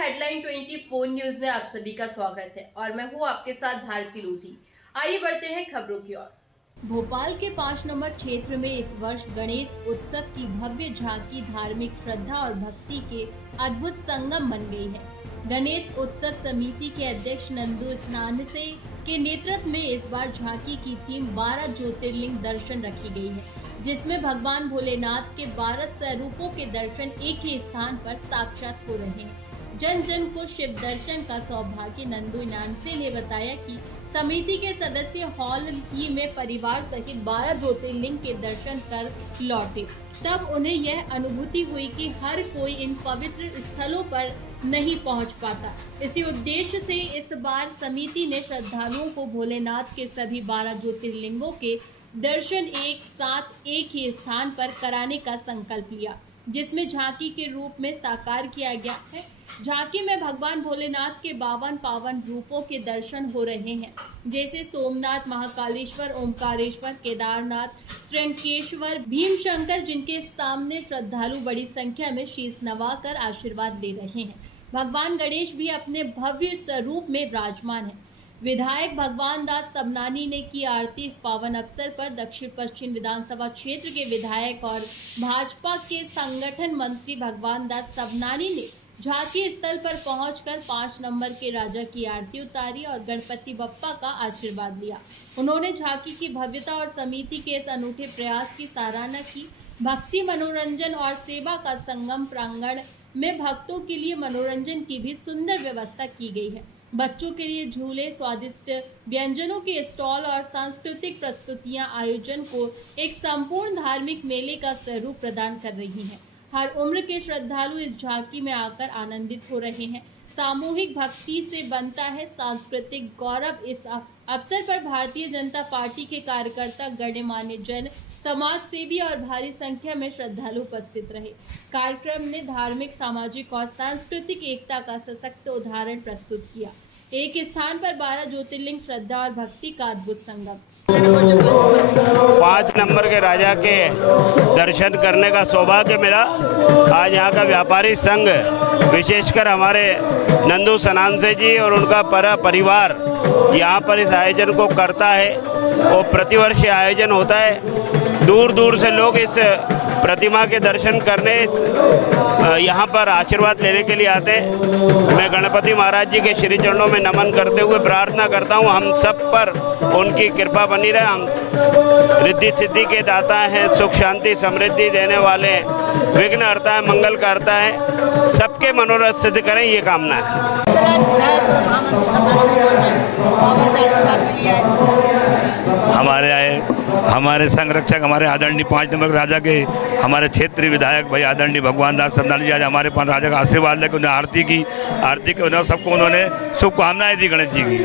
Headline 24 news में आप सभी का स्वागत है और मैं हूं आपके साथ भारती लोधी। आइए बढ़ते हैं खबरों की ओर। भोपाल के 5 नंबर क्षेत्र में इस वर्ष गणेश उत्सव की भव्य झांकी धार्मिक श्रद्धा और भक्ति के अद्भुत संगम बन गई है। गणेश उत्सव समिति के अध्यक्ष नंदू स्नानसे के नेतृत्व में इस बार झांकी की थीम 12 ज्योतिर्लिंग दर्शन रखी गई है, जिसमें भगवान भोलेनाथ के 12 स्वरूपों के दर्शन एक ही स्थान पर साक्षात हो रहे हैं। जन जन को शिव दर्शन का सौभाग्य। नंदू स्नानसे ने बताया कि समिति के सदस्य हॉल ही में परिवार सहित 12 ज्योतिर्लिंग के दर्शन कर लौटे। तब उन्हें यह अनुभूति हुई कि हर कोई इन पवित्र स्थलों पर नहीं पहुंच पाता। इसी उद्देश्य से इस बार समिति ने श्रद्धालुओं को भोलेनाथ के सभी 12 ज्योतिर्लिंगों के दर्शन एक साथ एक ही स्थान पर कराने का संकल्प लिया, जिसमें झांकी के रूप में साकार किया गया है। झांकी में भगवान भोलेनाथ के 52 पावन रूपों के दर्शन हो रहे हैं, जैसे सोमनाथ, महाकालेश्वर, ओमकारेश्वर, केदारनाथ, त्र्यंबकेश्वर, भीमशंकर, जिनके सामने श्रद्धालु बड़ी संख्या में शीश नवाकर आशीर्वाद ले रहे हैं। भगवान गणेश भी अपने भव्य स्वरूप में विराजमान है। विधायक भगवान दास सबनानी ने की आरती। इस पावन अवसर पर दक्षिण पश्चिम विधानसभा क्षेत्र के विधायक और भाजपा के संगठन मंत्री भगवान दास सबनानी ने झांकी स्थल पर पहुंचकर 5 नंबर के राजा की आरती उतारी और गणपति बप्पा का आशीर्वाद लिया। उन्होंने झांकी की भव्यता और समिति के इस अनूठे प्रयास की सराहना की। भक्ति, मनोरंजन और सेवा का संगम प्रांगण में भक्तों के लिए मनोरंजन की भी सुंदर व्यवस्था की गई है। बच्चों के लिए झूले, स्वादिष्ट व्यंजनों के स्टॉल और सांस्कृतिक प्रस्तुतियां आयोजन को एक संपूर्ण धार्मिक मेले का स्वरूप प्रदान कर रही हैं। हर उम्र के श्रद्धालु इस झांकी में आकर आनंदित हो रहे हैं। सामूहिक भक्ति से बनता है सांस्कृतिक गौरव। इस अवसर पर भारतीय जनता पार्टी के कार्यकर्ता, गणमान्य जन, समाज सेवी और भारी संख्या में श्रद्धालु उपस्थित रहे। कार्यक्रम ने धार्मिक, सामाजिक और सांस्कृतिक एकता का सशक्त उदाहरण प्रस्तुत किया। एक स्थान पर 12 ज्योतिर्लिंग, श्रद्धा और भक्ति का अद्भुत संगम। 5 नंबर के राजा के दर्शन करने का सौभाग्य मिला। आज यहाँ का व्यापारी संघ, विशेषकर हमारे नंदू स्नानसे जी और उनका पूरा परिवार यहाँ पर इस आयोजन को करता है और प्रतिवर्ष आयोजन होता है। दूर दूर से लोग इस प्रतिमा के दर्शन करने यहाँ पर आशीर्वाद लेने के लिए आते हैं। मैं गणपति महाराज जी के श्री चरणों में नमन करते हुए प्रार्थना करता हूँ हम सब पर उनकी कृपा बनी रहे। हम रिद्धि सिद्धि के दाता हैं, सुख शांति समृद्धि देने वाले, विघ्न हरता है, मंगल करता है, सबके मनोरथ सिद्ध करें, ये कामना है। हमारे संरक्षक, हमारे आदरणीय 5 नंबर राजा के हमारे क्षेत्रीय विधायक भाई आदरणीय भगवान दास सबनानी जी आज हमारे 5 राजा का आशीर्वाद लेकर उन्हें आरती के उन्हें सबको उन्होंने शुभकामनाएं दी गणेश जी की।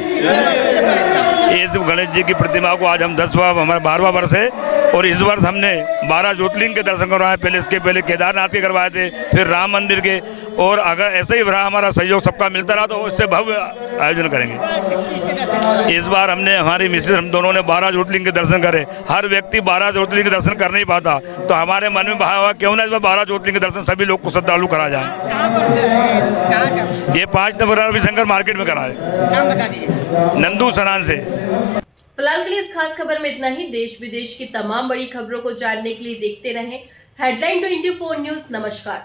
इस गणेश जी की प्रतिमा को आज हम 10वां, हमारा 12वां वर्ष है और इस वर्ष हमने 12 ज्योतिर्लिंग के दर्शन करवाए। पहले इसके पहले केदारनाथ के करवाए थे, फिर राम मंदिर के, और अगर ऐसे ही रहा हमारा सहयोग सबका मिलता रहा तो इससे भव्य आयोजन करेंगे। इस बार हमने, हमारी मिसेज, हम दोनों ने 12 ज्योतिर्लिंग के दर्शन करे। हर व्यक्ति 12 ज्योतिर्लिंग के दर्शन कर नहीं पाता, तो हमारे मन में भाव क्यों ना इस बार 12 ज्योतिर्लिंग के दर्शन सभी लोग को श्रद्धालु करा जाए। ये 5 नंबर रविशंकर मार्केट में कराए, नंदू स्नानसे। फिलहाल के लिए इस खास खबर में इतना ही। देश विदेश की तमाम बड़ी खबरों को जानने के लिए देखते रहें हेडलाइन 24 न्यूज। नमस्कार।